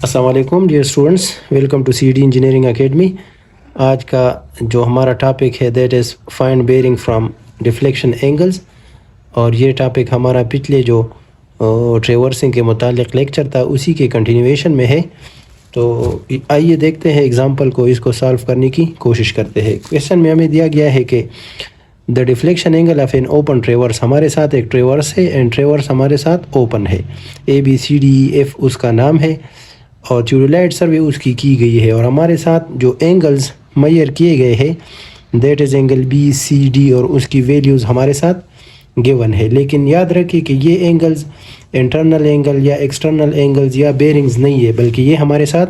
अस्सलाम वालेकुम dear students, welcome to CD engineering academy. आज का जो हमारा टॉपिक है that is find bearing from deflection angles. और ये टॉपिक हमारा पिछले जो ट्रेवर्सिंग के मुतालिक लेक्चर था उसी के कंटिन्यूएशन में है। तो आइए देखते हैं एग्जांपल को, इसको सॉल्व करने की कोशिश करते हैं। क्वेश्चन में हमें दिया गया है कि the deflection angle of an open ट्रेवर्स, हमारे साथ एक ट्रेवर्स है एंड ट्रेवर्स हमारे साथ ओपन है। ABCDEF उसका नाम है और ट्यूबलाइट सर्वे उसकी की गई है। और हमारे साथ जो एंगल्स मैयर किए गए हैं दैट इज़ एंगल BCD और उसकी वैल्यूज़ हमारे साथ गिवन है। लेकिन याद रखिए कि ये एंगल्स इंटरनल एंगल या एक्सटर्नल एंगल्स या बेरिंग्स नहीं है, बल्कि ये हमारे साथ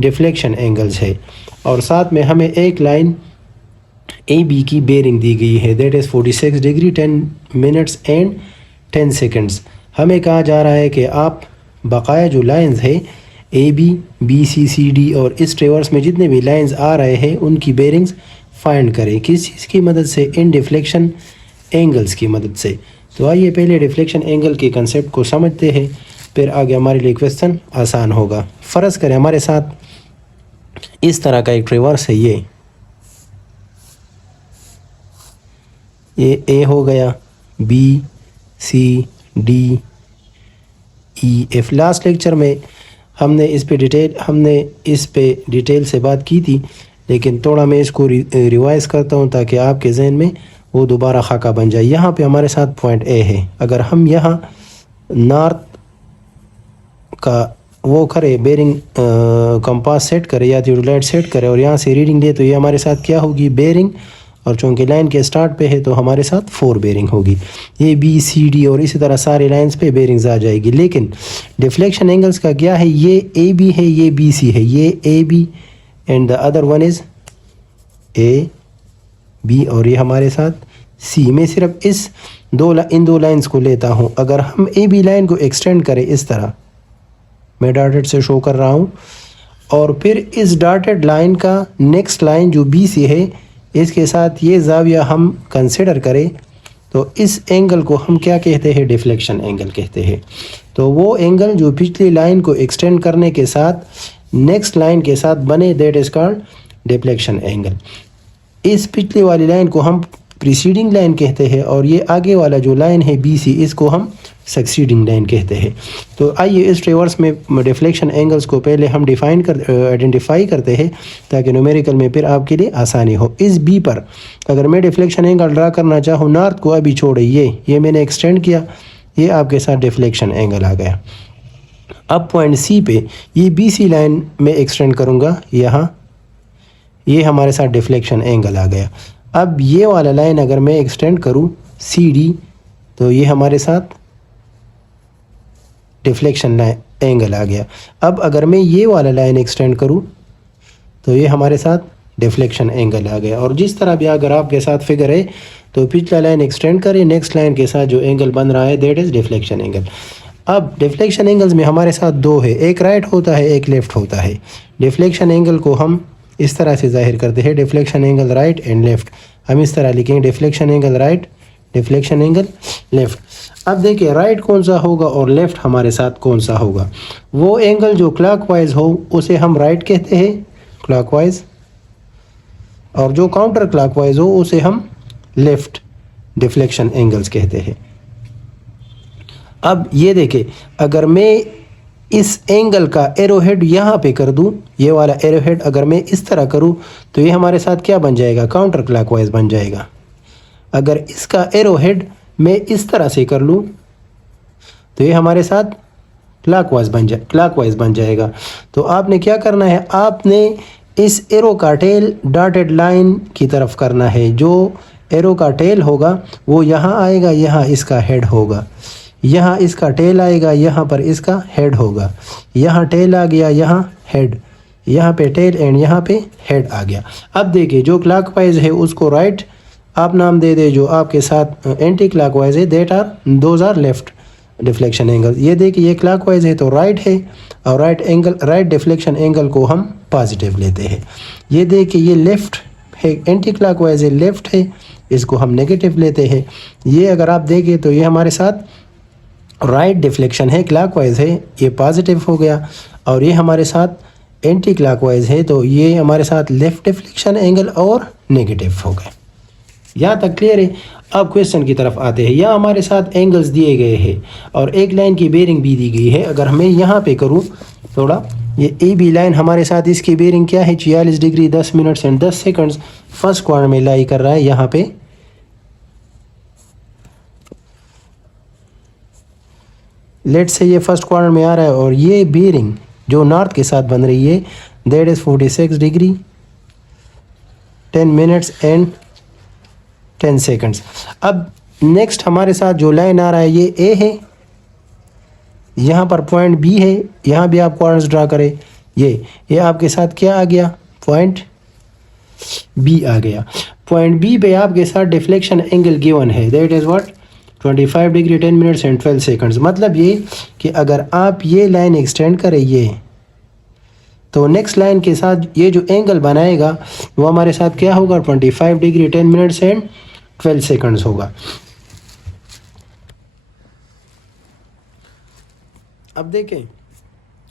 डिफ्लेक्शन एंगल्स है। और साथ में हमें एक लाइन AB की बेरिंग दी गई है that is 46 degree 10 minutes and 10 seconds. हमें कहा जा रहा है कि आप बकाया जो लाइंस है ABCD और इस ट्रेवर्स में जितने भी लाइंस आ रहे हैं उनकी बेरिंग्स फाइंड करें। किस चीज़ की मदद से? इन डिफ्लेक्शन एंगल्स की मदद से। तो आइए पहले डिफ्लेक्शन एंगल के कंसेप्ट को समझते हैं, फिर आगे हमारे लिए क्वेश्चन आसान होगा। फ़र्ज़ करें हमारे साथ इस तरह का एक ट्रेवर्स है, ये A हो गया, BCDEF। लास्ट लेक्चर में हमने इस पे डिटेल से बात की थी, लेकिन थोड़ा मैं इसको रिवाइज करता हूँ ताकि आपके जहन में वो दोबारा खाका बन जाए। यहाँ पे हमारे साथ पॉइंट A है। अगर हम यहाँ नॉर्थ का वो करें, बेरिंग कंपास सेट करें या ट्यूबलाइट सेट करें और यहाँ से रीडिंग दे, तो ये हमारे साथ क्या होगी? बेरिंग। और चूँकि लाइन के स्टार्ट पे है तो हमारे साथ 4 बेरिंग होगी। ये BCD और इसी तरह सारे लाइंस पे बेरिंग्स आ जाएगी। लेकिन डिफ्लेक्शन एंगल्स का क्या है? ये AB है, ये BC है, ये AB and the other one is AB और ये हमारे साथ C। मैं सिर्फ इन दो लाइंस को लेता हूँ। अगर हम AB लाइन को एक्सटेंड करें इस तरह, मैं डॉटेड से शो कर रहा हूँ, और फिर इस डॉटेड लाइन का नेक्स्ट लाइन जो BC है इसके साथ ये ज़ाविया हम कंसिडर करें, तो इस एंगल को हम क्या कहते हैं? डिफ्लेक्शन एंगल कहते हैं। तो वो एंगल जो पिछली लाइन को एक्सटेंड करने के साथ नेक्स्ट लाइन के साथ बने that is called deflection angle. इस पिछली वाली लाइन को हम प्रीसीडिंग लाइन कहते हैं और ये आगे वाला जो लाइन है BC इसको हम सक्सीडिंग लाइन कहते हैं। तो आइए इस ट्रेवर्स में डिफ्लेक्शन एंगल्स को पहले हम आइडेंटिफाई करते हैं ताकि न्यूमेरिकल में फिर आपके लिए आसानी हो। इस B पर अगर मैं डिफ्लेक्शन एंगल ड्रा करना चाहूँ, नॉर्थ को अभी छोड़े, ये मैंने एक्सटेंड किया, ये आपके साथ डिफ्लेक्शन एंगल आ गया। अब पॉइंट C पे ये BC लाइन में एक्सटेंड करूँगा, यहाँ ये हमारे साथ डिफ्लेक्शन एंगल आ गया। अब ये वाला लाइन अगर मैं एक्सटेंड करूँ CD, तो ये हमारे साथ डिफ्लेक्शन एंगल आ गया। अब अगर मैं ये वाला लाइन एक्सटेंड करूँ तो ये हमारे साथ डिफ्लेक्शन एंगल आ गया। और जिस तरह भी अगर आपके साथ फिगर है तो पिछला लाइन एक्सटेंड करें, नेक्स्ट लाइन के साथ जो एंगल बन रहा है दैट इज़ डिफ्लेक्शन एंगल। अब डिफ्लेक्शन एंगल्स में हमारे साथ 2 है, एक राइट होता है, एक लेफ़्ट होता है। डिफ्लेक्शन एंगल को हम इस तरह से जाहिर करते हैं, deflection angle right and left. हम इस तरह लिखेंगे deflection angle right, deflection angle left. अब देखिए राइट कौन सा होगा और लेफ़्ट हमारे साथ कौन सा होगा। वो एंगल जो क्लॉकवाइज हो उसे हम राइट कहते हैं, क्लॉकवाइज, और जो काउंटर क्लॉकवाइज हो उसे हम लेफ़्ट डिफ्लेक्शन एंगल्स कहते हैं। अब ये देखिए, अगर मैं इस एंगल का एरो हेड यहाँ पे कर दूँ, ये वाला एरो हेड अगर मैं इस तरह करूँ तो ये हमारे साथ क्या बन जाएगा? काउंटर क्लॉकवाइज बन जाएगा। अगर इसका एरो हेड मैं इस तरह से कर लूँ तो ये हमारे साथ क्लॉकवाइज बन जाएगा। तो आपने क्या करना है? आपने इस एरो का टेल डॉटेड लाइन की तरफ करना है। जो एरो का टेल होगा वो यहाँ आएगा, यहाँ इसका हेड होगा, यहाँ इसका टेल आएगा, यहाँ पर इसका हेड होगा। यहाँ टेल आ गया, यहाँ हेड, यहाँ पे टेल एंड यहाँ पे हेड आ गया। अब देखिए जो क्लॉकवाइज है उसको राइट आप नाम दे दे, जो आपके साथ एंटी क्लॉकवाइज है those are left deflection angle. ये देखिए ये क्लॉकवाइज है तो राइट है, और राइट डिफ्लेक्शन एंगल को हम पॉजिटिव लेते हैं। ये देखिए ये लेफ़्ट है, एंटी क्लॉकवाइज है, लेफ़्ट है, इसको हम नेगेटिव लेते हैं। ये अगर आप देखें तो ये हमारे साथ राइट डिफ्लेक्शन है, क्लॉकवाइज है, ये पॉजिटिव हो गया। और ये हमारे साथ एंटी क्लॉकवाइज है, तो ये हमारे साथ लेफ्ट डिफ्लेक्शन एंगल और नेगेटिव हो गए। यहाँ तक क्लियर है। अब क्वेश्चन की तरफ आते हैं। यहाँ हमारे साथ एंगल्स दिए गए हैं और एक लाइन की बेरिंग भी दी गई है। अगर मैं यहाँ पे करूँ थोड़ा, ये ए बी लाइन हमारे साथ, इसकी बेरिंग क्या है 46 degree 10 minutes and 10 seconds first quadrant में लाई कर रहा है। यहाँ पे लेट से ये फर्स्ट क्वाड्रेंट में आ रहा है और ये बेरिंग जो नॉर्थ के साथ बन रही है that is 46 degree 10 minutes and 10 seconds. अब नेक्स्ट हमारे साथ जो लाइन आ रहा है ये ए है, यहाँ पर पॉइंट बी है, यहाँ भी आप क्वाड्रेंट्स ड्रा करें। ये आपके साथ क्या आ गया, पॉइंट बी आ गया। पॉइंट बी पे आपके साथ डिफ्लेक्शन एंगल गिवन है that is what 25 degree 10 minutes and 12 seconds. मतलब ये कि अगर आप ये लाइन एक्सटेंड करें ये, तो नेक्स्ट लाइन के साथ ये जो एंगल बनाएगा वो हमारे साथ क्या होगा 25 डिग्री 10 मिनट्स एंड 12 सेकंड्स होगा। अब देखें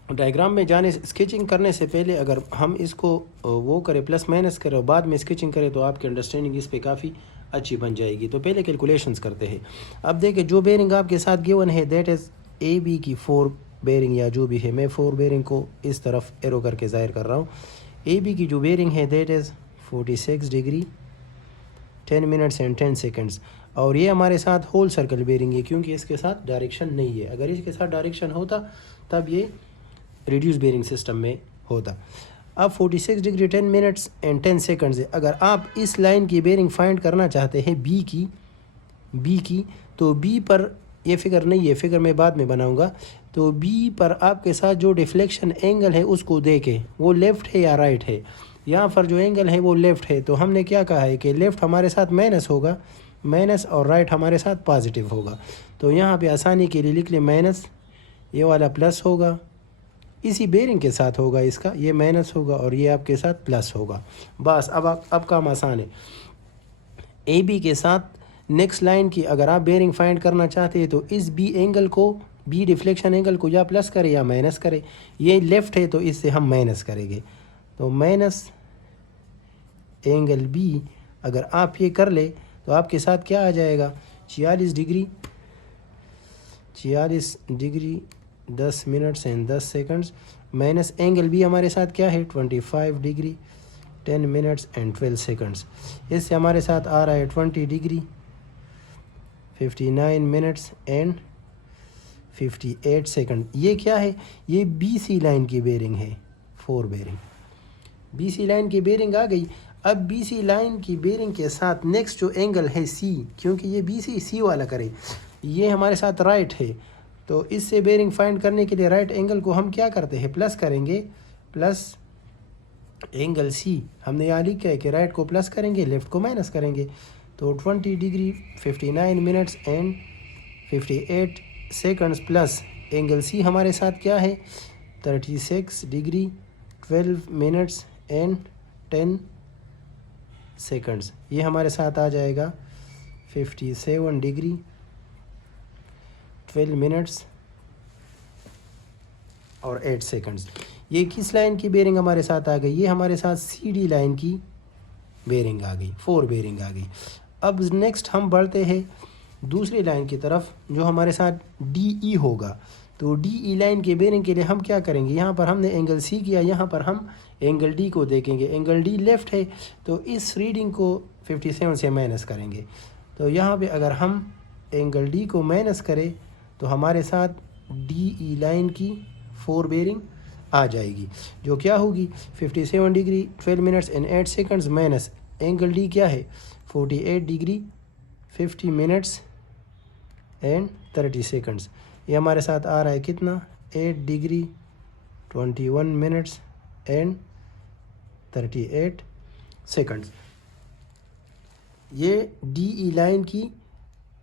डायग्राम में जाने से, स्केचिंग करने से पहले अगर हम इसको वो करें प्लस माइनस करें और बाद में स्केचिंग करें तो आपकी अंडरस्टैंडिंग इस पे काफ़ी अच्छी बन जाएगी। तो पहले कैलकुलेशंस करते हैं। अब देखिए जो बेरिंग आपके साथ गिवन है दैट इज़ ए बी की 4 बेरिंग या जो भी है, मैं 4 बेरिंग को इस तरफ एरो करके ज़ाहिर कर रहा हूँ। ए बी की जो बेरिंग है that is 46 degree 10 minutes and 10 seconds और ये हमारे साथ होल सर्कल बेरिंग है क्योंकि इसके साथ डायरेक्शन नहीं है। अगर इसके साथ डायरेक्शन होता तब ये रिड्यूस बेरिंग सिस्टम में होता। अब 46 डिग्री 10 मिनट्स एंड 10 सेकंड्स है। अगर आप इस लाइन की बेरिंग फाइंड करना चाहते हैं बी की तो बी पर ये फिगर नहीं है, फिगर मैं बाद में बनाऊंगा। तो बी पर आपके साथ जो डिफ्लेक्शन एंगल है उसको देखें वो लेफ़्ट है या राइट है। यहाँ पर जो एंगल है वो लेफ़्ट है, तो हमने क्या कहा है कि लेफ़्ट हमारे साथ माइनस होगा, माइनस और राइट हमारे साथ पॉजिटिव होगा। तो यहाँ पे आसानी के लिए लिख लें माइनस, ये वाला प्लस होगा, इसी बेरिंग के साथ होगा इसका, ये माइनस होगा और ये आपके साथ प्लस होगा। बस अब काम आसान है। ए बी के साथ नेक्स्ट लाइन की अगर आप बेरिंग फाइंड करना चाहते हैं तो इस बी एंगल को, बी डिफ्लेक्शन एंगल को या प्लस करें या माइनस करें। ये लेफ़्ट है तो इससे हम माइनस करेंगे, तो माइनस एंगल बी अगर आप ये कर ले तो आपके साथ क्या आ जाएगा 46 degree 10 minutes and 10 seconds minus angle B हमारे साथ क्या है 25 डिग्री 10 मिनट्स एंड 12 सेकंड्स। इससे हमारे साथ आ रहा है 20 डिग्री 59 मिनट्स एंड 58 सेकंड। ये क्या है, ये बी सी लाइन की बेरिंग है, 4 बेरिंग बी सी लाइन की बेरिंग आ गई। अब बी सी लाइन की बेरिंग के साथ नेक्स्ट जो एंगल है सी, क्योंकि ये बी सी वाला करे, ये हमारे साथ राइट है, तो इससे बेरिंग फाइंड करने के लिए राइट एंगल को हम क्या करते हैं प्लस करेंगे, प्लस एंगल सी हमने यहाँ लिखा है कि राइट को प्लस करेंगे लेफ़्ट को माइनस करेंगे। तो 20 degree 59 minutes and 58 seconds plus angle C हमारे साथ क्या है 36 डिग्री 12 मिनट्स एंड 10 सेकंड्स। ये हमारे साथ आ जाएगा 57 डिग्री 12 मिनट्स और 8 सेकंड्स। ये किस लाइन की बेरिंग हमारे साथ आ गई, ये हमारे साथ सी डी लाइन की बेरिंग आ गई, 4 बेरिंग आ गई। अब नेक्स्ट हम बढ़ते हैं दूसरी लाइन की तरफ जो हमारे साथ डी ई होगा। तो डी ई लाइन के बेरिंग के लिए हम क्या करेंगे, यहाँ पर हमने एंगल सी किया, यहाँ पर हम एंगल डी को देखेंगे। एंगल डी लेफ़्ट है तो इस रीडिंग को 57 से माइनस करेंगे। तो यहाँ पे अगर हम एंगल डी को माइनस करें तो हमारे साथ डी ई लाइन की 4 बेरिंग आ जाएगी जो क्या होगी 57 degree 12 minutes and 8 seconds minus angle D क्या है 48 डिग्री 50 मिनट्स एंड 30 सेकंड्स। ये हमारे साथ आ रहा है कितना 8 डिग्री 21 मिनट्स एंड 38 सेकंड्स। ये डी ई लाइन की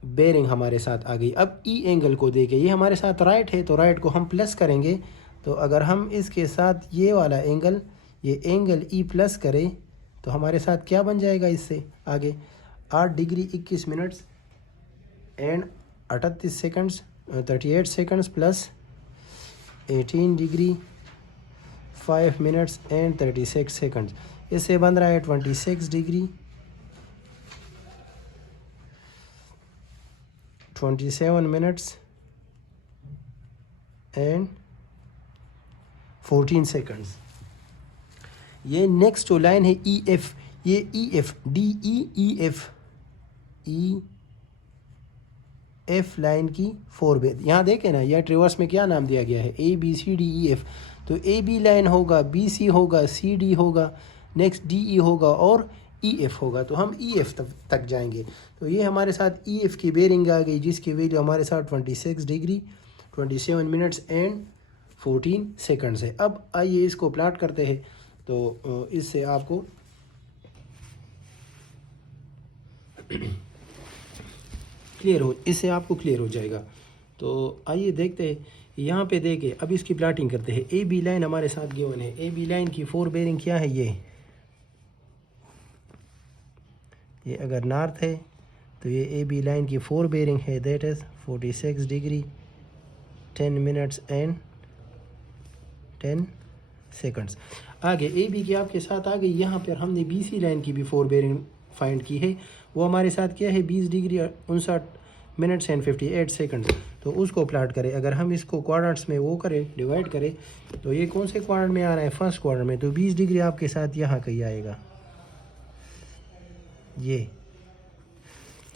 बेरिंग हमारे साथ आ गई। अब ई एंगल को देखें, ये हमारे साथ राइट है तो राइट को हम प्लस करेंगे। तो अगर हम इसके साथ ये वाला एंगल, ये एंगल ई प्लस करें तो हमारे साथ क्या बन जाएगा इससे आगे 8 degree 21 minutes and 38 seconds 38 seconds plus 18 degree 5 minutes and 36 seconds. इससे बन रहा है 26 डिग्री, 27 मिनट्स एंड 14 सेकंड्स। ये नेक्स्ट जो लाइन है ई एफ, ये E F, D E F line की 4 बेस। यहाँ देखें ना, यह ट्रिवर्स में क्या नाम दिया गया है, A B C D E F. तो ए बी लाइन होगा, बी सी होगा, सी डी होगा, नेक्स्ट डी ई होगा और ई एफ होगा। तो हम ई एफ तक जाएंगे। तो ये हमारे साथ ई एफ की बेरिंग आ गई, जिसकी वैल्यू हमारे साथ 26 डिग्री, 27 मिनट्स एंड 14 सेकंड्स है। अब आइए इसको प्लाट करते हैं। तो इससे आपको क्लियर हो जाएगा। तो आइए देखते हैं, यहाँ पे देखें। अब इसकी प्लाटिंग करते हैं। ए बी लाइन हमारे साथ गिवन है। ए बी लाइन की 4 बेरिंग क्या है, ये अगर नॉर्थ है तो ये ए बी लाइन की 4 बेरिंग है, that is 46 degree, 10 minutes and 10 seconds. आगे ए बी की आपके साथ आ गई। यहाँ पर हमने बी सी लाइन की भी 4 बेरिंग फाइंड की है। वो हमारे साथ क्या है, 20 डिग्री 59 मिनट्स एंड 58 सेकंड। तो उसको प्लाट करें। अगर हम इसको क्वाड्रेंट्स में वो करें, डिवाइड करें, तो ये कौन से क्वाड्रेंट में आ रहा है, फर्स्ट क्वाड्रेंट में। तो 20 डिग्री आपके साथ यहाँ कहीं आएगा, ये।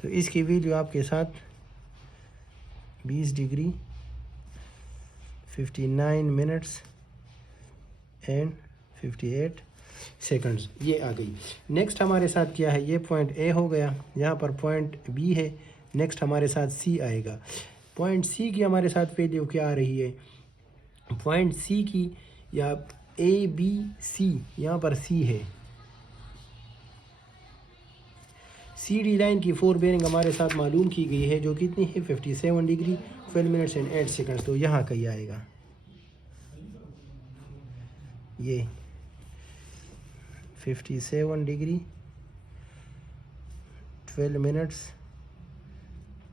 तो इसकी वैल्यू आपके साथ 20 डिग्री 59 मिनट्स एंड 58 सेकंड्स ये आ गई। नेक्स्ट हमारे साथ क्या है, ये पॉइंट ए हो गया, यहाँ पर पॉइंट बी है। नेक्स्ट हमारे साथ सी आएगा। पॉइंट सी की हमारे साथ वैल्यू क्या आ रही है, पॉइंट सी की, या ए बी सी, यहाँ पर सी है। सी डी लाइन की 4 बेरिंग हमारे साथ मालूम की गई है, जो कितनी है, 57 डिग्री 12 मिनट्स एंड 8 सेकंड्स। तो यहाँ कहीं आएगा, ये 57 डिग्री 12 मिनट्स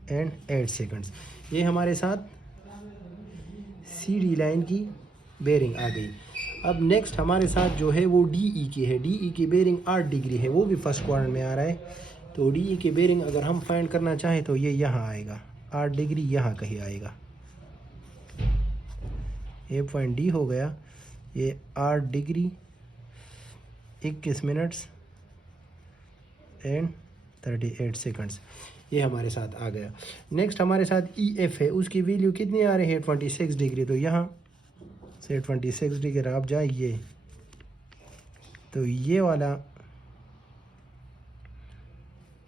एंड 8 सेकंड्स। ये हमारे साथ सी डी लाइन की बेरिंग आ गई। अब नेक्स्ट हमारे साथ जो है वो डी ई की है। डी ई की बेरिंग 8 डिग्री है, वो भी फर्स्ट क्वाड्रेंट में आ रहा है। तो डी ई की बेरिंग अगर हम फाइंड करना चाहें तो ये यहाँ आएगा, 8 डिग्री यहाँ कहीं आएगा। ये पॉइंट डी हो गया, ये 8 डिग्री 21 मिनट्स एंड 38 सेकंड्स ये हमारे साथ आ गया। नेक्स्ट हमारे साथ ई एफ है, उसकी वैल्यू कितनी आ रही है, 26 डिग्री। तो यहाँ से 26 डिग्री आप जाइए, तो ये वाला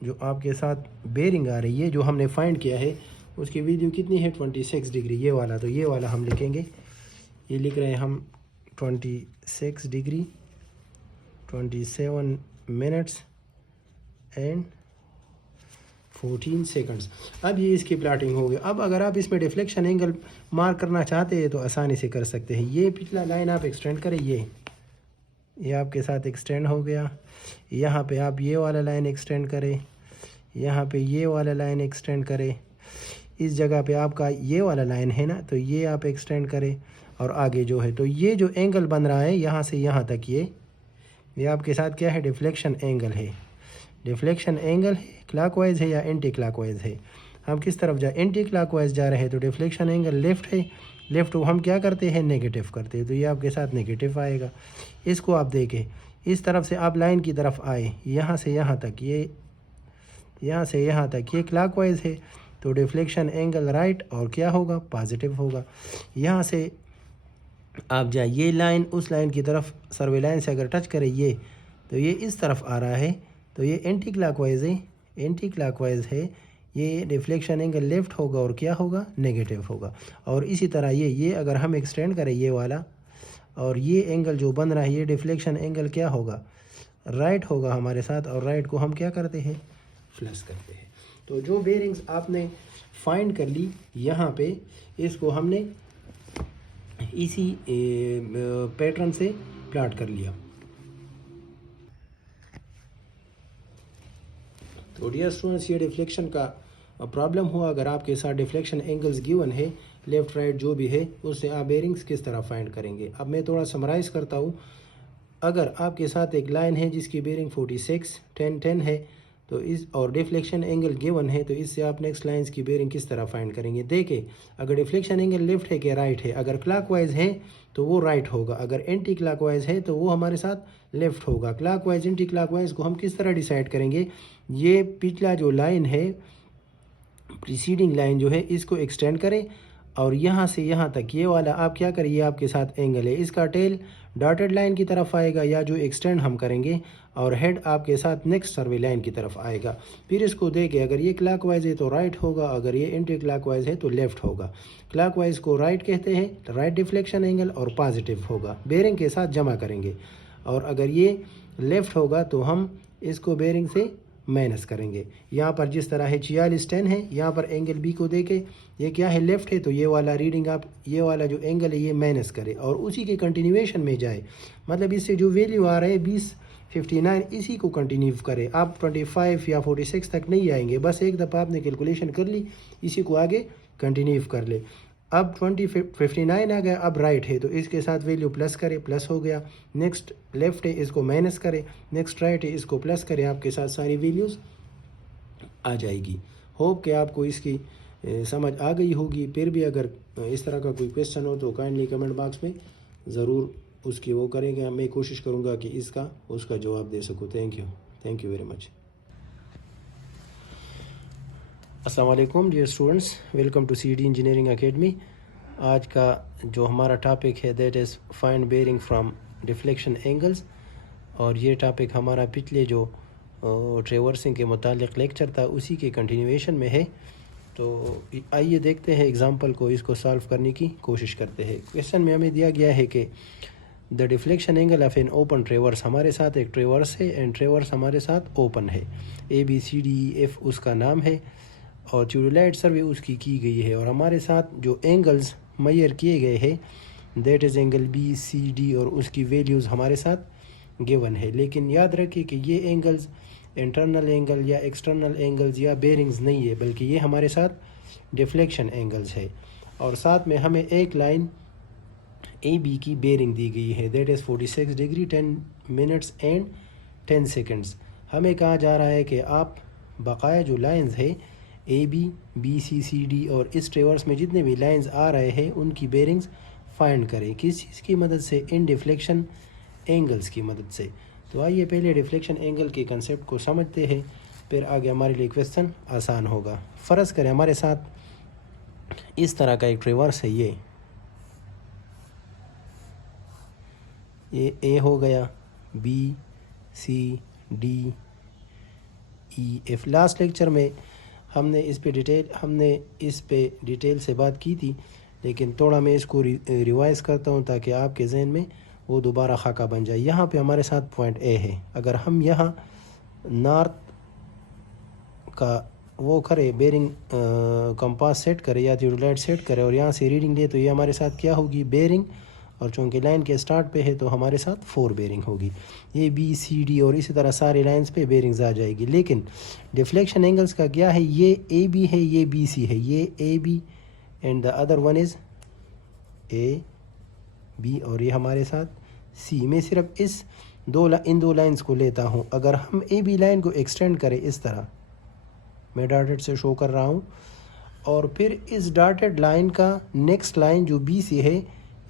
जो आपके साथ बेरिंग आ रही है, जो हमने फाइंड किया है, उसकी वैल्यू कितनी है, 26 डिग्री, ये वाला। तो ये वाला हम लिखेंगे, ये लिख रहे हैं हम 26 डिग्री 27 मिनट्स एंड 14 सेकंड्स। अब ये इसकी प्लाटिंग हो गई। अब अगर आप इसमें डिफ्लेक्शन एंगल मार्क करना चाहते हैं तो आसानी से कर सकते हैं। ये पिछला लाइन आप एक्सटेंड करें, ये आपके साथ एक्सटेंड हो गया। यहाँ पे आप ये वाला लाइन एक्सटेंड करें, यहाँ पे ये वाला लाइन एक्सटेंड करें। इस जगह पे आपका ये वाला लाइन है ना, तो ये आप एक्सटेंड करें। और आगे जो है, तो ये जो एंगल बन रहा है यहाँ से यहाँ तक, ये आपके साथ क्या है, डिफ्लेक्शन एंगल है। डिफ्लेक्शन एंगल है, क्लॉकवाइज है या एंटी क्लॉकवाइज है। हम किस तरफ जा, एंटी क्लॉकवाइज जा रहे हैं, तो डिफ्लेक्शन एंगल लेफ्ट है। लेफ्ट को हम क्या करते हैं, नेगेटिव करते हैं। तो ये आपके साथ नेगेटिव आएगा। इसको आप देखें, इस तरफ से आप लाइन की तरफ आए, यहाँ से यहाँ तक, ये यहाँ से यहाँ तक ये क्लॉकवाइज है। तो डिफ्लेक्शन एंगल राइट और क्या होगा, पॉजिटिव होगा। यहाँ से आप जाए, ये लाइन उस लाइन की तरफ सर्वे लाइन से अगर टच करें ये, तो ये इस तरफ आ रहा है, तो ये एंटी क्लॉकवाइज है। एंटी क्लॉकवाइज है, ये डिफ्लेक्शन एंगल लेफ्ट होगा और क्या होगा, नेगेटिव होगा। और इसी तरह ये अगर हम एक्सटेंड करें ये वाला, और ये एंगल जो बन रहा है, ये डिफ्लेक्शन एंगल क्या होगा, राइट होगा हमारे साथ। और राइट को हम क्या करते हैं, फ्लश करते हैं। तो जो बेरिंग्स आपने फाइंड कर ली यहाँ पे, इसको हमने इसी पैटर्न से प्लॉट कर लिया। तो डियर स्टूडेंट्स, ये डिफ्लेक्शन का प्रॉब्लम हुआ। अगर आपके साथ डिफ्लेक्शन एंगल्स गिवन है, लेफ़्ट राइट जो भी है उससे आप बेरिंग्स किस तरह फाइंड करेंगे। अब मैं थोड़ा समराइज़ करता हूँ। अगर आपके साथ एक लाइन है जिसकी बेरिंग 46 10 10 है तो इस और डिफ्लेक्शन एंगल गिवन है, तो इससे आप नेक्स्ट लाइंस की बेरिंग किस तरह फाइंड करेंगे। देखें, अगर डिफ्लेक्शन एंगल लेफ्ट है कि राइट है, अगर क्लॉकवाइज है तो वो राइट होगा, अगर एंटी क्लॉकवाइज है तो वो हमारे साथ लेफ्ट होगा। क्लॉकवाइज एंटी क्लॉकवाइज को हम किस तरह डिसाइड करेंगे। ये पिछला जो लाइन है, प्रीसीडिंग लाइन जो है, इसको एक्सटेंड करें और यहाँ से यहाँ तक ये वाला आप क्या करें, ये आपके साथ एंगल है, इसका टेल डॉटेड लाइन की तरफ आएगा या जो एक्सटेंड हम करेंगे, और हेड आपके साथ नेक्स्ट सर्वे लाइन की तरफ आएगा। फिर इसको देखें, अगर ये क्लॉकवाइज है तो राइट होगा, अगर ये एंटी क्लॉकवाइज है तो लेफ्ट होगा। क्लॉकवाइज को राइट कहते हैं, राइट डिफ्लेक्शन एंगल, और पॉजिटिव होगा, बेरिंग के साथ जमा करेंगे। और अगर ये लेफ्ट होगा तो हम इसको बेरिंग से माइनस करेंगे। यहाँ पर जिस तरह है 46 10 है, यहाँ पर एंगल बी को देके ये क्या है, लेफ्ट है, तो ये वाला रीडिंग आप ये वाला जो एंगल है ये माइनस करें और उसी के कंटिन्यूएशन में जाए। मतलब इससे जो वैल्यू आ रहा है 20 59 इसी को कंटिन्यू करें। आप 25 या 46 तक नहीं आएंगे, बस एक दफ़ा आपने कैलकुलेशन कर ली, इसी को आगे कंटिन्यू कर ले। अब 59 आ गया, अब राइट है तो इसके साथ वैल्यू प्लस करें, प्लस हो गया। नेक्स्ट लेफ्ट है, इसको माइनस करें, नेक्स्ट राइट है, इसको प्लस करें, आपके साथ सारी वैल्यूज़ आ जाएगी। होप कि आपको इसकी समझ आ गई होगी। फिर भी अगर इस तरह का कोई क्वेश्चन हो तो काइंडली कमेंट बॉक्स में ज़रूर उसकी वो करेंगे, मैं कोशिश करूँगा कि इसका उसका जवाब दे सकूँ। Thank you very much. अस्सलाम वालेकुम dear students, welcome to CD engineering academy. आज का जो हमारा टॉपिक है that is find bearing from deflection angles, और ये टॉपिक हमारा पिछले जो ट्रेवर्सिंग के मुतालिक लेक्चर था उसी के कंटिन्यूएशन में है। तो आइए देखते हैं एग्जांपल को, इसको सॉल्व करने की कोशिश करते हैं। क्वेश्चन में हमें दिया गया है कि the deflection angle of an open ट्रेवर्स, हमारे साथ एक ट्रेवर्स है एंड ट्रेवर्स हमारे साथ ओपन है, ABCDEF उसका नाम है और ट्यूबलाइट सर्वे उसकी की गई है, और हमारे साथ जो एंगल्स मैयर किए गए हैं दैट इज़ एंगल BCD और उसकी वैल्यूज़ हमारे साथ गिवन है। लेकिन याद रखिए कि ये एंगल्स इंटरनल एंगल या एक्सटर्नल एंगल्स या बेरिंग्स नहीं है, बल्कि ये हमारे साथ डिफ्लेक्शन एंगल्स है। और साथ में हमें एक लाइन AB की बेरिंग दी गई है that is 46 degree 10 minutes and 10 seconds. हमें कहा जा रहा है कि आप बकाया जो लाइंस है AB BC CD और इस ट्रेवर्स में जितने भी लाइंस आ रहे हैं उनकी बेरिंग्स फाइंड करें। किस चीज़ की मदद से, इन डिफ्लेक्शन एंगल्स की मदद से। तो आइए पहले डिफ्लेक्शन एंगल के कंसेप्ट को समझते हैं, फिर आगे हमारे लिए क्वेश्चन आसान होगा। फ़र्ज़ करें हमारे साथ इस तरह का एक ट्रेवर्स है, ये A हो गया, B C D E F। Last lecture में हमने इस पे डिटेल से बात की थी, लेकिन थोड़ा मैं इसको रिवाइज़ करता हूँ ताकि आपके जहन में वो दोबारा खाका बन जाए। यहाँ पे हमारे साथ पॉइंट A है, अगर हम यहाँ नॉर्थ का वो करें, बेरिंग कंपास सेट करें या ट्यूबलाइट सेट करें और यहाँ से रीडिंग ले, तो ये हमारे साथ क्या होगी, बेरिंग, और चूँकि लाइन के स्टार्ट पे है तो हमारे साथ 4 बेरिंग होगी। ये BCD और इसी तरह सारे लाइंस पे बेरिंग्स आ जाएगी। लेकिन डिफ्लेक्शन एंगल्स का क्या है, ये AB है, ये BC है, ये AB and the other one is AB और ये हमारे साथ C। मैं सिर्फ इन दो लाइंस को लेता हूँ। अगर हम AB लाइन को एक्सटेंड करें इस तरह, मैं डॉटेड से शो कर रहा हूँ, और फिर इस डॉटेड लाइन का नेक्स्ट लाइन जो BC है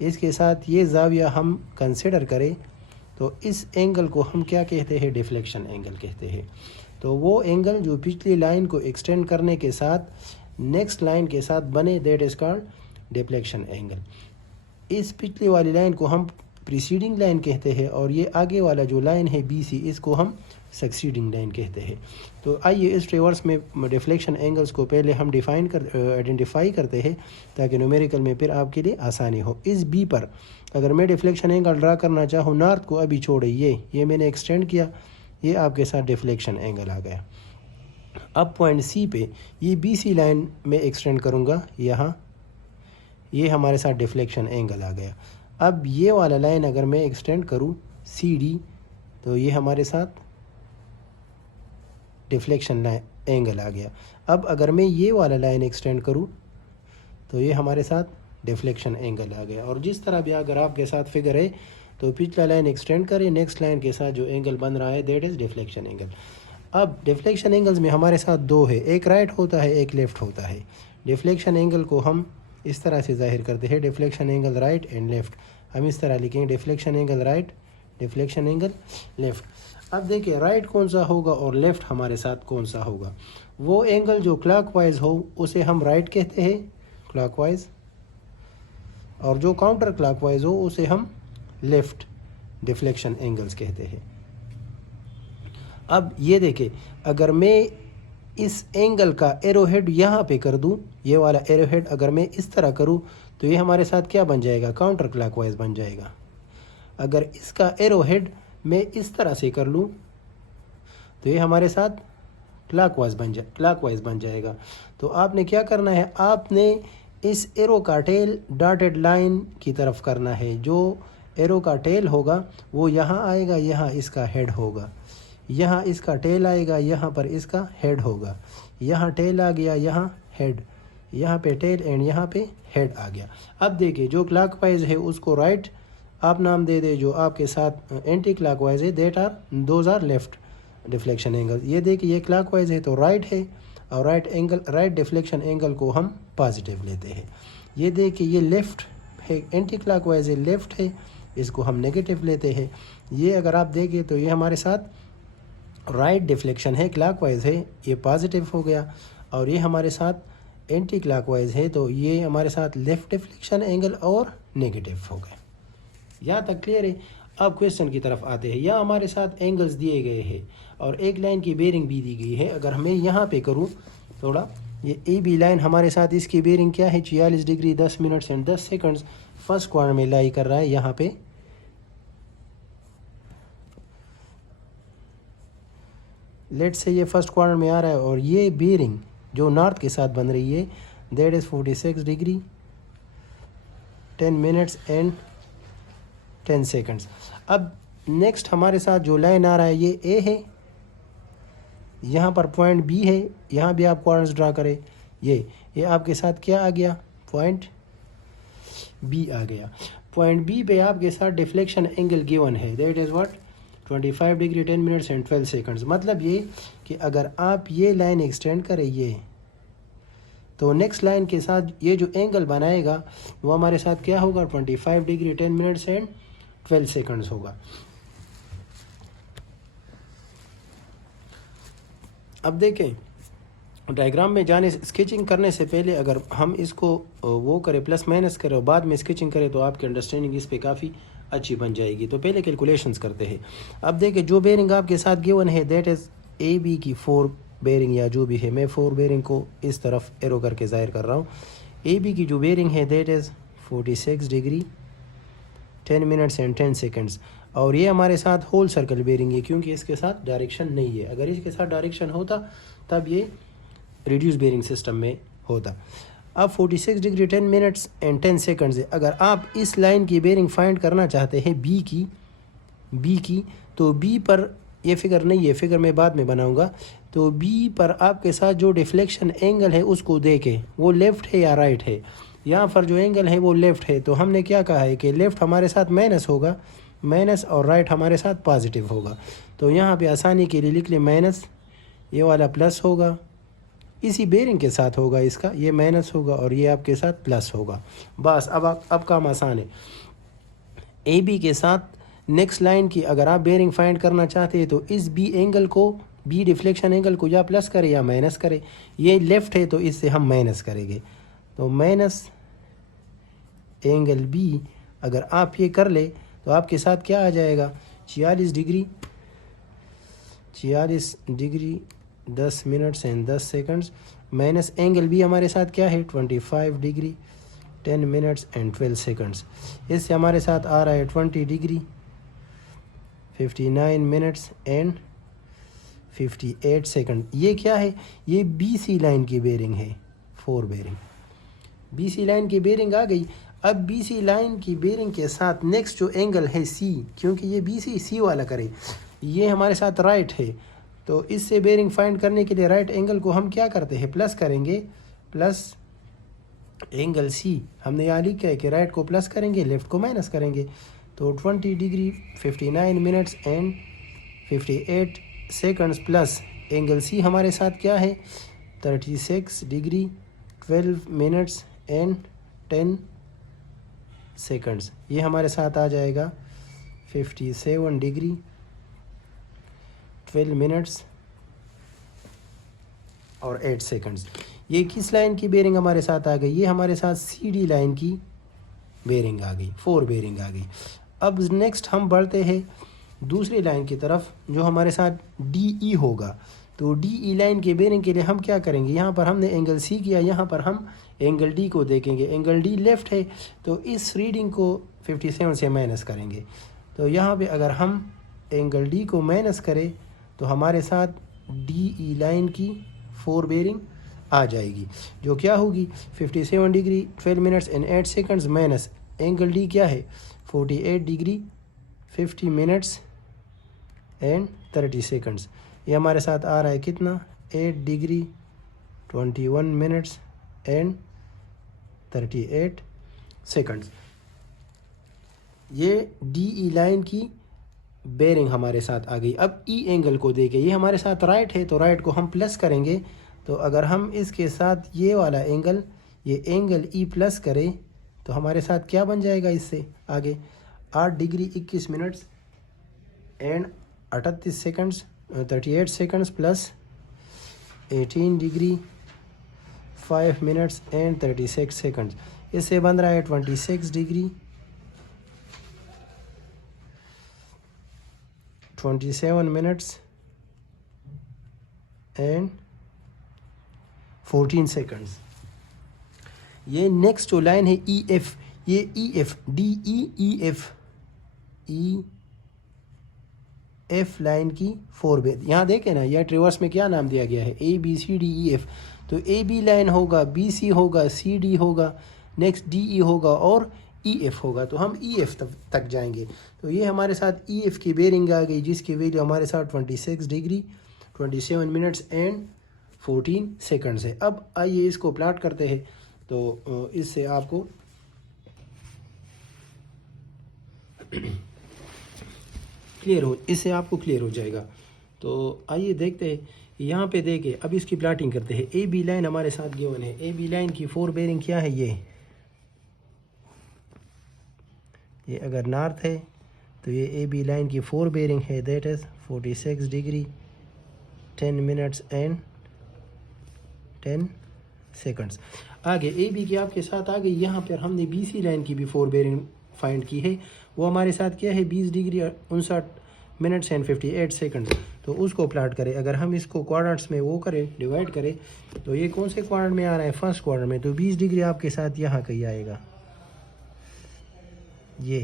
इसके साथ ये ज़ाविया हम कंसिडर करें, तो इस एंगल को हम क्या कहते हैं, डिफ्लेक्शन एंगल कहते हैं। तो वो एंगल जो पिछली लाइन को एक्सटेंड करने के साथ नेक्स्ट लाइन के साथ बने that is called deflection angle. इस पिछली वाली लाइन को हम प्रीसीडिंग लाइन कहते हैं और ये आगे वाला जो लाइन है BC इसको हम सक्सीडिंग लाइन कहते हैं। तो आइए इस ट्रेवर्स में डिफ्लेक्शन एंगल्स को पहले हम आइडेंटिफाई करते हैं ताकि न्यूमेरिकल में फिर आपके लिए आसानी हो। इस B पर अगर मैं डिफ्लेक्शन एंगल ड्रा करना चाहूँ, नॉर्थ को अभी छोड़े, ये मैंने एक्सटेंड किया, ये आपके साथ डिफ्लेक्शन एंगल आ गया। अब पॉइंट C पे ये BC लाइन में एक्सटेंड करूँगा, यहाँ ये हमारे साथ डिफ्लेक्शन एंगल आ गया। अब ये वाला लाइन अगर मैं एक्सटेंड करूँ CD, तो ये हमारे साथ डिफ्लेक्शन एंगल आ गया। अब अगर मैं ये वाला लाइन एक्सटेंड करूँ तो ये हमारे साथ डिफ्लेक्शन एंगल आ गया। और जिस तरह भी अगर आपके साथ फिगर है तो पिछला लाइन एक्सटेंड करें, नेक्स्ट लाइन के साथ जो एंगल बन रहा है दैट इज़ डिफ्लेक्शन एंगल। अब डिफ्लेक्शन एंगल्स में हमारे साथ दो है, एक राइट होता है एक लेफ़्ट होता है। डिफ्लेक्शन एंगल को हम इस तरह से जाहिर करते हैं, deflection angle right and left. हम इस तरह लिखेंगे deflection angle right, deflection angle left. अब देखिए राइट कौन सा होगा और लेफ़्ट हमारे साथ कौन सा होगा। वो एंगल जो क्लॉकवाइज हो उसे हम राइट कहते हैं, क्लॉकवाइज, और जो काउंटर क्लॉकवाइज हो उसे हम लेफ़्ट डिफ्लेक्शन एंगल्स कहते हैं। अब ये देखिए, अगर मैं इस एंगल का एरोहेड यहाँ पे कर दूँ, ये वाला एरोहेड अगर मैं इस तरह करूँ तो ये हमारे साथ क्या बन जाएगा, काउंटर क्लॉकवाइज बन जाएगा। अगर इसका एरोहेड मैं इस तरह से कर लूँ तो ये हमारे साथ क्लॉकवाइज बन जाएगा। तो आपने क्या करना है, आपने इस एरो का टेल डॉटेड लाइन की तरफ करना है। जो एरो का टेल होगा वो यहाँ आएगा, यहाँ इसका हेड होगा, यहाँ इसका टेल आएगा, यहाँ पर इसका हेड होगा। यहाँ टेल आ गया, यहाँ हेड, यहाँ पे टेल एंड यहाँ पे हेड आ गया। अब देखिए जो क्लॉकवाइज है उसको राइट आप नाम दे दे, जो आपके साथ एंटी क्लॉकवाइज है those are left deflection angle. ये देखिए ये क्लॉकवाइज है तो राइट है, और राइट डिफ्लेक्शन एंगल को हम पॉजिटिव लेते हैं। ये देखिए ये लेफ़्ट है, एंटी क्लॉकवाइज है, लेफ़्ट है, इसको हम नेगेटिव लेते हैं। ये अगर आप देखें तो ये हमारे साथ राइट डिफ्लेक्शन है, क्लॉकवाइज है, ये पॉजिटिव हो गया। और ये हमारे साथ एंटी क्लॉकवाइज है तो ये हमारे साथ लेफ़्ट डिफ्लेक्शन एंगल और नेगेटिव हो गए। यहाँ तक क्लियर है। अब क्वेश्चन की तरफ आते हैं। यहाँ हमारे साथ एंगल्स दिए गए हैं और एक लाइन की बेरिंग भी दी गई है। अगर मैं यहाँ पे करूँ थोड़ा, ये ए बी लाइन हमारे साथ इसकी बेरिंग क्या है, 46 degree 10 minutes and 10 seconds first quadrant में लाई कर रहा है। यहाँ पे लेट्स से ये फर्स्ट क्वाड्रेंट में आ रहा है और ये बेरिंग जो नॉर्थ के साथ बन रही है that is 46 degree 10 minutes and 10 seconds. अब नेक्स्ट हमारे साथ जो लाइन आ रहा है ये ए है, यहाँ पर पॉइंट बी है, यहाँ भी आप क्वाड्रेंट्स ड्रा करें। ये आपके साथ क्या आ गया, पॉइंट बी आ गया। पॉइंट बी पे आपके साथ डिफ्लेक्शन एंगल गिवन है that is what 25 degree 10 minutes and 12 seconds. मतलब ये कि अगर आप ये लाइन एक्सटेंड करें ये, तो नेक्स्ट लाइन के साथ ये जो एंगल बनाएगा वो हमारे साथ क्या होगा, 25 डिग्री 10 मिनट्स एंड 12 सेकंड्स होगा। अब देखें डायग्राम में जाने स्केचिंग करने से पहले अगर हम इसको वो करें प्लस माइनस करें और बाद में स्केचिंग करें तो आपकी अंडरस्टैंडिंग इस पे काफ़ी अच्छी बन जाएगी। तो पहले कैलकुलेशंस करते हैं। अब देखिए जो बेरिंग आपके साथ गिवन है दैट इज़ ए बी की 4 बेरिंग या जो भी है, मैं 4 बेरिंग को इस तरफ एरो करके ज़ाहिर कर रहा हूँ। ए बी की जो बेरिंग है that is 46 degree 10 minutes and 10 seconds. और ये हमारे साथ होल सर्कल बेरिंग है क्योंकि इसके साथ डायरेक्शन नहीं है। अगर इसके साथ डायरेक्शन होता तब ये रिड्यूस बेरिंग सिस्टम में होता। अब 46 डिग्री 10 मिनट्स एंड 10 सेकंड्स है। अगर आप इस लाइन की बेरिंग फाइंड करना चाहते हैं बी की तो बी पर ये फिगर नहीं है, फिगर मैं बाद में बनाऊंगा। तो बी पर आपके साथ जो डिफ्लेक्शन एंगल है उसको देखें वो लेफ़्ट है या राइट है। यहाँ पर जो एंगल है वो लेफ़्ट है तो हमने क्या कहा है कि लेफ़्ट हमारे साथ माइनस होगा, माइनस, और राइट हमारे साथ पॉजिटिव होगा। तो यहाँ पे आसानी के लिए लिख लें माइनस, ये वाला प्लस होगा, इसी बेरिंग के साथ होगा इसका, ये माइनस होगा और ये आपके साथ प्लस होगा। बस अब काम आसान है। ए बी के साथ नेक्स्ट लाइन की अगर आप बेरिंग फाइंड करना चाहते हैं तो इस बी एंगल को, बी डिफ्लेक्शन एंगल को या प्लस करें या माइनस करें। ये लेफ़्ट है तो इससे हम माइनस करेंगे, तो माइनस एंगल बी अगर आप ये कर ले तो आपके साथ क्या आ जाएगा, 46 degree 10 minutes and 10 seconds minus angle B हमारे साथ क्या है 25 डिग्री 10 मिनट्स एंड 12 सेकंड्स। इससे हमारे साथ आ रहा है 20 डिग्री 59 मिनट्स एंड 58 सेकंड। ये क्या है, ये BC लाइन की बेरिंग है, 4 बेरिंग BC लाइन की बेरिंग आ गई। अब BC लाइन की बेरिंग के साथ नेक्स्ट जो एंगल है C, क्योंकि ये BC C वाला करे, ये हमारे साथ राइट है तो इससे बेरिंग फाइंड करने के लिए राइट एंगल को हम क्या करते हैं, प्लस करेंगे, प्लस एंगल सी हमने यहाँ लिखा है कि राइट को प्लस करेंगे, लेफ़्ट को माइनस करेंगे। तो 20 degree 59 minutes and 58 seconds plus angle C हमारे साथ क्या है 36 डिग्री 12 मिनट्स एंड 10 सेकंड्स। ये हमारे साथ आ जाएगा 57 डिग्री 12 मिनट्स और 8 सेकंड्स। ये किस लाइन की बेरिंग हमारे साथ आ गई? ये हमारे साथ CD लाइन की बेरिंग आ गई, 4 बेरिंग आ गई। अब नेक्स्ट हम बढ़ते हैं दूसरी लाइन की तरफ जो हमारे साथ DE होगा। तो DE लाइन के बेरिंग के लिए हम क्या करेंगे? यहाँ पर हमने एंगल C किया, यहाँ पर हम एंगल D को देखेंगे। एंगल D लेफ़्ट है तो इस रीडिंग को 57 से माइनस करेंगे। तो यहाँ पे अगर हम एंगल D को माइनस करें तो हमारे साथ DE लाइन की 4 बेरिंग आ जाएगी, जो क्या होगी 57 degree 12 minutes and 8 seconds minus angle D क्या है 48 डिग्री 50 मिनट्स एंड 30 सेकंड्स। ये हमारे साथ आ रहा है कितना 8 डिग्री 21 मिनट्स एंड 38 सेकंड्स। ये DE लाइन की बेरिंग हमारे साथ आ गई। अब E एंगल को देखें, ये हमारे साथ राइट है तो राइट को हम प्लस करेंगे। तो अगर हम इसके साथ ये वाला एंगल, ये एंगल E प्लस करें तो हमारे साथ क्या बन जाएगा? इससे आगे 8 degree 21 minutes and 38 seconds 38 seconds plus 18 degree 5 minutes and 36 seconds. इससे बन रहा है 26 डिग्री 27 मिनट्स एंड 14 सेकंड्स। ये नेक्स्ट जो लाइन है EF, ये EF DEEF EF लाइन की 4 बेरिंग। यहाँ देखें ना, यह रिवर्स में क्या नाम दिया गया है ABCDEF। तो AB लाइन होगा, BC होगा, CD होगा, नेक्स्ट DE होगा और EF होगा। तो हम EF तक जाएंगे। तो ये हमारे साथ EF की बेरिंग आ गई जिसकी वैल्यू हमारे साथ 26 डिग्री 27 मिनट्स एंड 14 सेकंड्स है। अब आइए इसको प्लॉट करते हैं। तो इससे आपको क्लियर हो जाएगा। तो आइए देखते हैं, यहाँ पे देखें। अब इसकी प्लॉटिंग करते हैं। AB लाइन हमारे साथ गिवन है। AB लाइन की 4 बेरिंग क्या है? ये अगर नॉर्थ है तो ये AB लाइन की 4 बेरिंग है, that is 46 degree 10 minutes and 10 seconds. आगे AB की आपके साथ आ गई। यहाँ पर हमने BC लाइन की भी 4 बेरिंग फाइंड की है। वो हमारे साथ क्या है 20 डिग्री 59 मिनट्स एंड 58 सेकंड। तो उसको प्लॉट करें। अगर हम इसको क्वाड्रेंट्स में वो करें, डिवाइड करें, तो ये कौन से क्वाड्रेंट में आ रहा है? फर्स्ट क्वाड्रेंट में। तो 20 डिग्री आपके साथ यहाँ कहीं आएगा ये।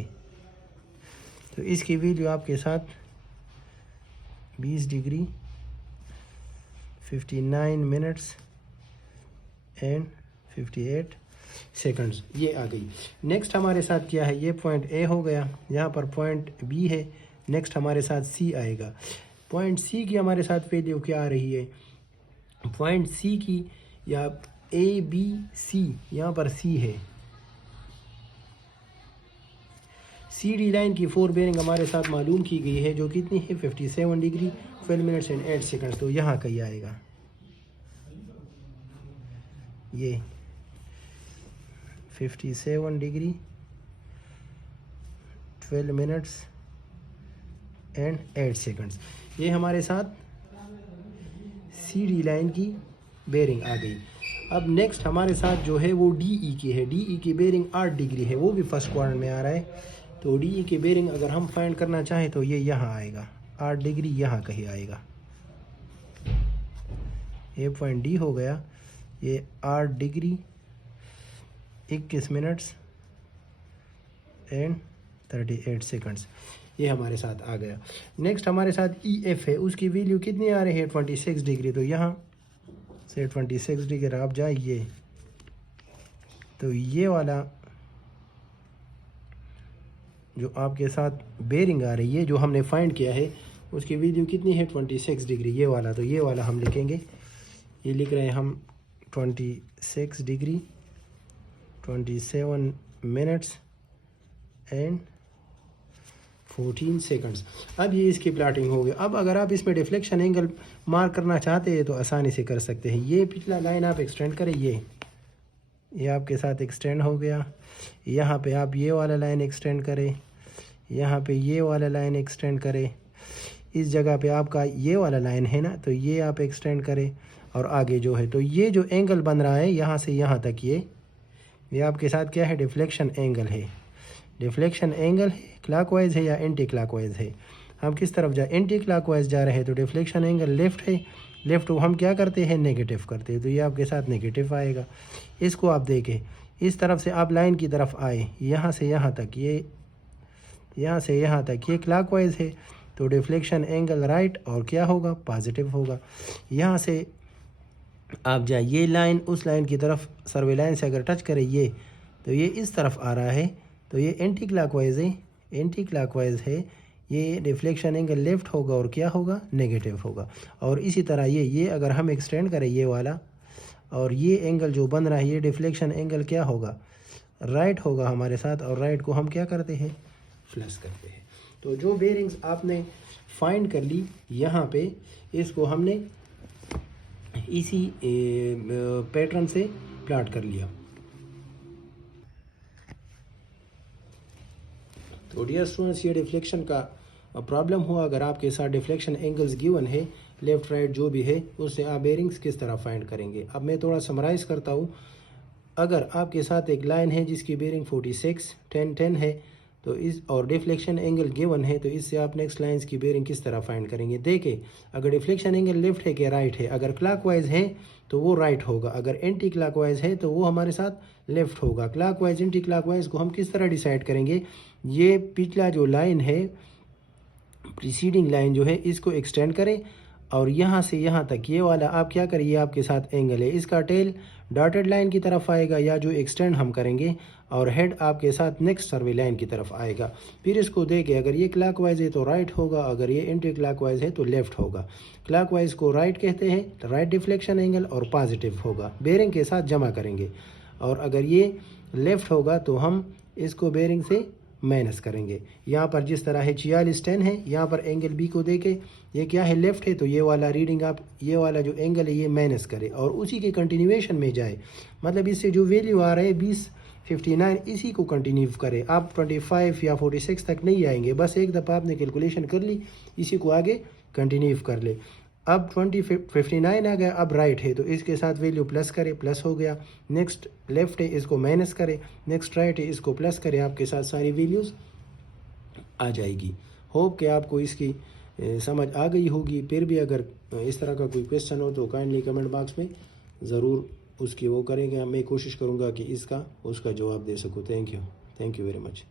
तो इसकी वैल्यू आपके साथ 20 डिग्री 59 मिनट्स एंड 58 सेकंड्स ये आ गई। नेक्स्ट हमारे साथ क्या है? ये पॉइंट A हो गया, यहाँ पर पॉइंट B है। नेक्स्ट हमारे साथ C आएगा। पॉइंट C की हमारे साथ वैल्यू क्या आ रही है? पॉइंट C की या ABC, यहाँ पर C है। CD लाइन की 4 बेरिंग हमारे साथ मालूम की गई है, जो कितनी है 57 डिग्री 12 मिनट्स एंड 8 सेकंड्स। तो यहाँ कहीं आएगा ये 57 डिग्री 12 मिनट्स एंड 8 सेकंड्स। ये हमारे साथ CD लाइन की बेरिंग आ गई। अब नेक्स्ट हमारे साथ जो है वो DE की है। DE की बेरिंग 8 डिग्री है, वो भी फर्स्ट क्वाड्रेंट में आ रहा है। तो DE की बेरिंग अगर हम फाइंड करना चाहें तो ये यहाँ आएगा, 8 डिग्री यहाँ कहीं आएगा। ये पॉइंट D हो गया। ये 8 डिग्री 21 मिनट्स एंड 38 सेकंड्स ये हमारे साथ आ गया। नेक्स्ट हमारे साथ EF है, उसकी वैल्यू कितनी आ रही है 26 डिग्री। तो यहाँ से 26 डिग्री आप जाइए तो ये वाला जो आपके साथ बेरिंग आ रही है, जो हमने फाइंड किया है, उसकी वैल्यू कितनी है 26 डिग्री ये वाला। तो ये वाला हम लिखेंगे, ये लिख रहे हैं हम 26 डिग्री 27 मिनट्स एंड 14 सेकंड्स। अब ये इसकी प्लाटिंग हो गई। अब अगर आप इसमें डिफ्लेक्शन एंगल मार्क करना चाहते हैं तो आसानी से कर सकते हैं। ये पिछला लाइन आप एक्सटेंड करें, ये आपके साथ एक्सटेंड हो गया। यहाँ पे आप ये वाला लाइन एक्सटेंड करें, यहाँ पे ये वाला लाइन एक्सटेंड करें, इस जगह पे आपका ये वाला लाइन है ना, तो ये आप एक्सटेंड करें और आगे जो है, तो ये जो एंगल बन रहा है यहाँ से यहाँ तक, ये आपके साथ क्या है, डिफ्लेक्शन एंगल है। डिफ्लेक्शन एंगल है, क्लॉकवाइज है या एंटी क्लॉकवाइज है। हम किस तरफ जा, एंटी क्लॉकवाइज जा रहे हैं, तो डिफ्लेक्शन एंगल लेफ्ट है। लेफ्ट को हम क्या करते हैं, नेगेटिव करते हैं, तो ये आपके साथ नेगेटिव आएगा। इसको आप देखें, इस तरफ से आप लाइन की तरफ आए, यहाँ से यहाँ तक, ये यहाँ से यहाँ तक ये क्लॉकवाइज है, तो डिफ्लेक्शन एंगल राइट और क्या होगा, पॉजिटिव होगा। यहाँ से आप जाए, ये लाइन उस लाइन की तरफ सर्वे लाइन से अगर टच करें ये, तो ये इस तरफ आ रहा है, तो ये एंटी क्लॉकवाइज है, एंटी क्लॉकवाइज है। ये डिफ्लेक्शन एंगल लेफ्ट होगा और क्या होगा, नेगेटिव होगा। और इसी तरह ये अगर हम एक्सटेंड करें ये वाला, और ये एंगल जो बन रहा है, ये डिफ्लेक्शन एंगल क्या होगा, राइट होगा हमारे साथ। और राइट को हम क्या करते हैं, प्लस करते हैं। तो जो बेरिंग्स आपने फाइंड कर ली यहाँ पे, इसको हमने इसी पैटर्न से प्लॉट कर लिया। तो डियर स्टूडेंट्स, ये डिफ्लेक्शन का प्रॉब्लम हुआ। अगर आपके साथ डिफ्लेक्शन एंगल्स गिवन है, लेफ्ट राइट जो भी है, उससे आप बेरिंग्स किस तरह फाइंड करेंगे। अब मैं थोड़ा समराइज़ करता हूँ। अगर आपके साथ एक लाइन है जिसकी बेरिंग 46, 10, 10 है, तो इस और डिफ्लेक्शन एंगल गिवन है, तो इससे आप नेक्स्ट लाइंस की बेरिंग किस तरह फाइंड करेंगे। देखें, अगर डिफ्लेक्शन एंगल लेफ्ट है कि राइट है। अगर क्लॉकवाइज है तो वो राइट होगा, अगर एंटी क्लॉकवाइज है तो वो हमारे साथ लेफ्ट होगा। क्लॉकवाइज एंटी क्लॉकवाइज को हम किस तरह डिसाइड करेंगे, ये पिछला जो लाइन है, प्रीसीडिंग लाइन जो है, इसको एक्सटेंड करें और यहाँ से यहाँ तक ये वाला आप क्या करें, ये आपके साथ एंगल है, इसका टेल डॉटेड लाइन की तरफ आएगा या जो एक्सटेंड हम करेंगे, और हेड आपके साथ नेक्स्ट सर्वे लाइन की तरफ आएगा। फिर इसको देखें, अगर ये क्लॉकवाइज है तो राइट होगा, अगर ये एंटी क्लॉकवाइज है तो लेफ्ट होगा। क्लॉकवाइज को राइट कहते हैं, राइट डिफ्लेक्शन एंगल, और पॉजिटिव होगा, बेरिंग के साथ जमा करेंगे। और अगर ये लेफ्ट होगा तो हम इसको बेरिंग से माइनस करेंगे। यहाँ पर जिस तरह है 46, 10 है, यहाँ पर एंगल बी को देके, ये क्या है, लेफ्ट है, तो ये वाला रीडिंग आप ये वाला जो एंगल है ये माइनस करें और उसी के कंटिन्यूएशन में जाए। मतलब इससे जो वैल्यू आ रहा है 20, 59, इसी को कंटिन्यू करें। आप 25 या 46 तक नहीं आएंगे, बस एक दफ़ा आपने कैलकुलेशन कर ली, इसी को आगे कंटिन्यू कर ले। अब 59 आ गया, अब राइट है तो इसके साथ वैल्यू प्लस करें, प्लस हो गया। नेक्स्ट लेफ्ट है, इसको माइनस करें। नेक्स्ट राइट है, इसको प्लस करें, आपके साथ सारी वैल्यूज़ आ जाएगी। होप कि आपको इसकी समझ आ गई होगी। फिर भी अगर इस तरह का कोई क्वेश्चन हो तो काइंडली कमेंट बॉक्स में ज़रूर उसकी वो करेंगे। मैं कोशिश करूँगा कि इसका उसका जवाब दे सकूँ। Thank you very much.